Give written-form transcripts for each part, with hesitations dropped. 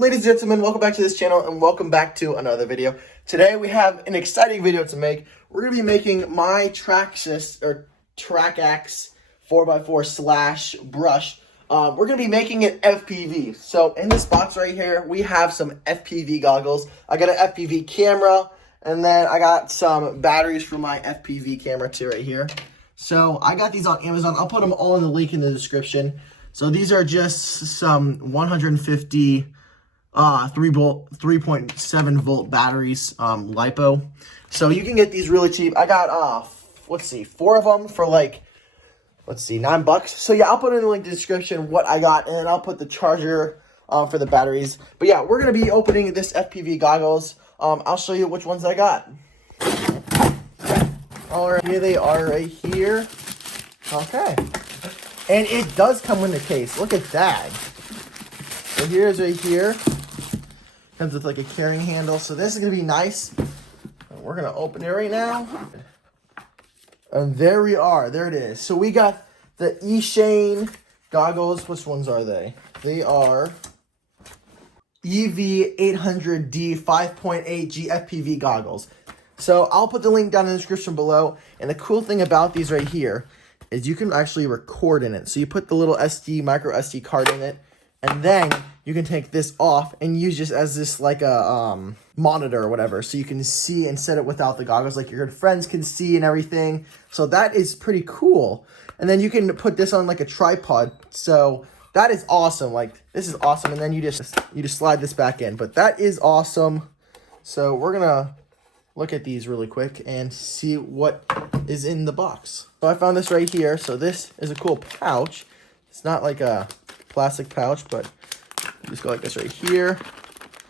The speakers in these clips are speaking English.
Ladies and gentlemen, welcome back to this channel and welcome back to another video. Today we have an exciting video to make. We're going to be making my Traxxas or Traxxas 4x4 slash brush. We're going to be making it FPV. So in this box right here, we have some FPV goggles. I got an FPV camera and then I got some batteries for my FPV camera too right here. So I got these on Amazon. I'll put them all in the link in the description. So these are just some 150 3.7 volt batteries, Lipo. So you can get these really cheap. I got, let's see, 4 of them for like, let's see, $9. So yeah, I'll put in the link in the description what I got, and then I'll put the charger for the batteries. But yeah, we're going to be opening this FPV goggles. I'll show you which ones I got. All right, here they are right here. Okay. And it does come in the case. Look at that. So here's right here. Comes with like a carrying handle. So this is going to be nice. We're going to open it right now. And there we are. There it is. So we got the Eachine goggles. Which ones are they? They are EV800D 5.8G FPV goggles. So I'll put the link down in the description below. And the cool thing about these right here is you can actually record in it. So you put the little micro SD card in it. And then you can take this off and use just as this like a monitor or whatever. So you can see and set it without the goggles, like your good friends can see and everything. So that is pretty cool. And then you can put this on like a tripod. So that is awesome. Like this is awesome. And then you just slide this back in. But that is awesome. So we're gonna look at these really quick and see what is in the box. So I found this right here. So this is a cool pouch. It's not like a plastic pouch, but just go like this right here.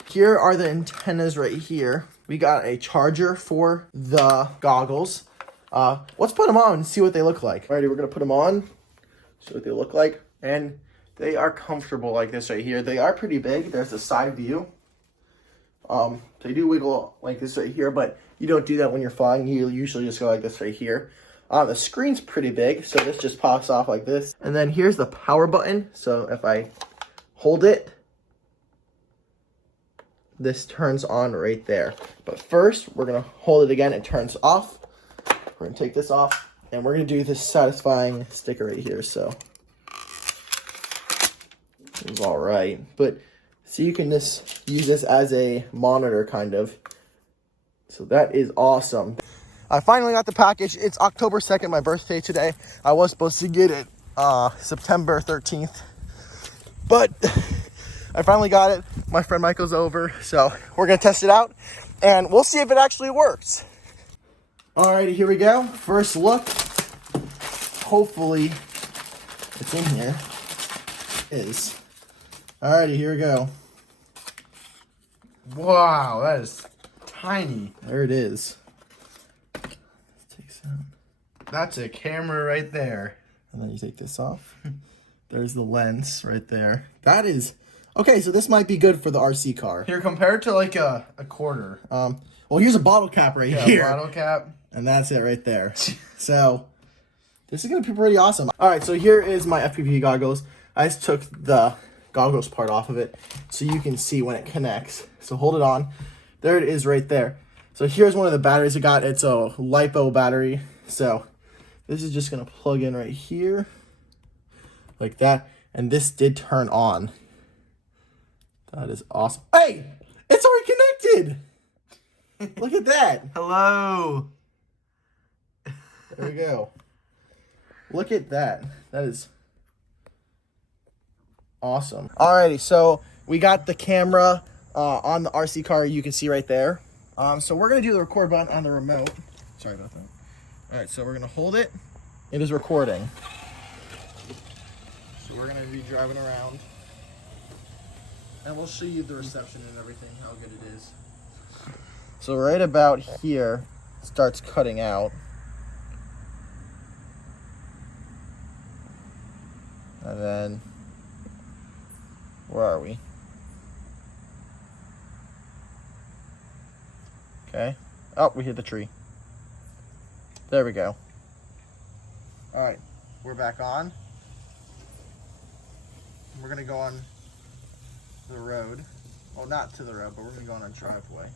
Here are the antennas right here. We got a charger for the goggles. Let's put them on and see what they look like. Alrighty, we're gonna put them on, see what they look like. And they are comfortable like this right here. They are pretty big. There's a side view. They do wiggle like this right here, but you don't do that when you're flying. You usually just go like this right here. The screen's pretty big, so this just pops off like this. And then here's the power button. So if I hold it, this turns on right there. But first, we're gonna hold it again. It turns off. We're gonna take this off, and we're gonna do this satisfying sticker right here. So it's all right. But so you can just use this as a monitor, kind of. So that is awesome. I finally got the package. It's October 2nd, my birthday today. I was supposed to get it September 13th. But I finally got it. My friend Michael's over. So we're going to test it out. And we'll see if it actually works. Alrighty, here we go. First look. Hopefully it's in here. It is. Alrighty, here we go. Wow, that is tiny. There it is. That's a camera right there. And then you take this off. There's the lens right there. That is... Okay, so this might be good for the RC car. Here, compared to like a quarter. Well, here's a bottle cap right here. Bottle cap. And that's it right there. So, this is going to be pretty awesome. All right, so here is my FPV goggles. I just took the goggles part off of it so you can see when it connects. So hold it on. There it is right there. So here's one of the batteries I got. It's a Lipo battery. So this is just going to plug in right here like that. And this did turn on. That is awesome. Hey, it's already connected. Look at that. Hello. There we go. Look at that. That is awesome. Alrighty, so we got the camera on the RC car. You can see right there. So we're going to do the record button on the remote. Sorry about that. Alright, so we're going to hold it. It is recording. So we're going to be driving around. And we'll show you the reception and everything, how good it is. So right about here, it starts cutting out. And then, where are we? Okay. Oh, we hit the tree. There we go. All right, we're back on. We're gonna go on the road. Well, not to the road, but we're gonna go on our driveway.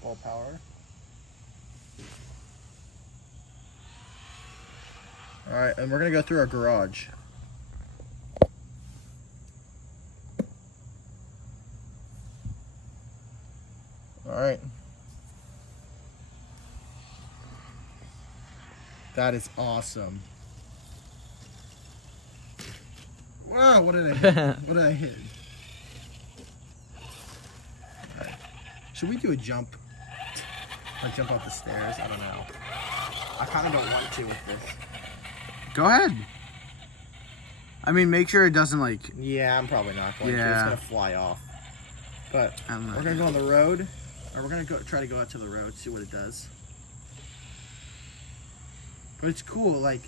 Full power. All right, and we're gonna go through our garage. All right. That is awesome. Wow, what did I hit? What did I hit? Okay. Should we do a jump? Like jump up the stairs? I don't know. I kind of don't want to with this. Go ahead. I mean, make sure it doesn't like. Yeah, I'm probably not going to. It's Yeah. going to fly off. But I'm not we're going to go on the road. Or we're going to try to go out to the road, see what it does. But it's cool, like,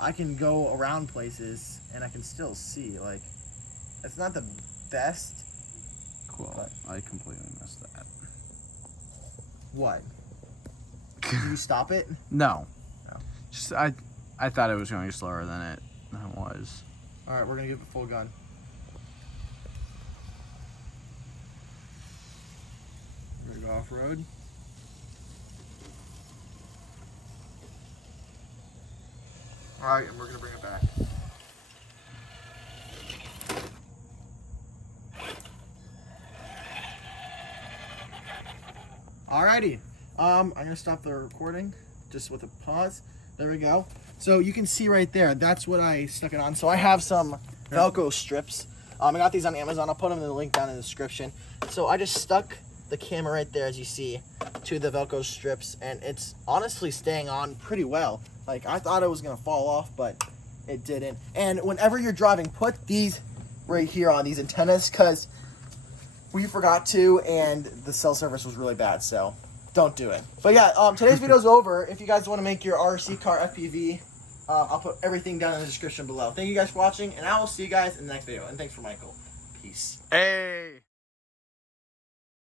I can go around places and I can still see. Like, it's not the best. Cool. But- I completely missed that. What? Did you stop it? No. No. Just I thought it was going slower than it was. All right, we're going to give it full gun. We're going to go off-road. All right, and we're going to bring it back. Alrighty, I'm gonna stop the recording just with a pause. There we go. So you can see right there, that's what I stuck it on. So I have some Velcro strips. I got these on Amazon. I'll put them in the link down in the description. So I just stuck the camera right there, as you see, to the Velcro strips, and it's honestly staying on pretty well. Like, I thought it was gonna fall off, but it didn't. And whenever you're driving, put these right here on, these antennas, because we forgot to, and the cell service was really bad, so don't do it. But yeah, today's video's over. If you guys want to make your RC car FPV, I'll put everything down in the description below. Thank you guys for watching, and I will see you guys in the next video. And thanks for Michael. Peace. Hey.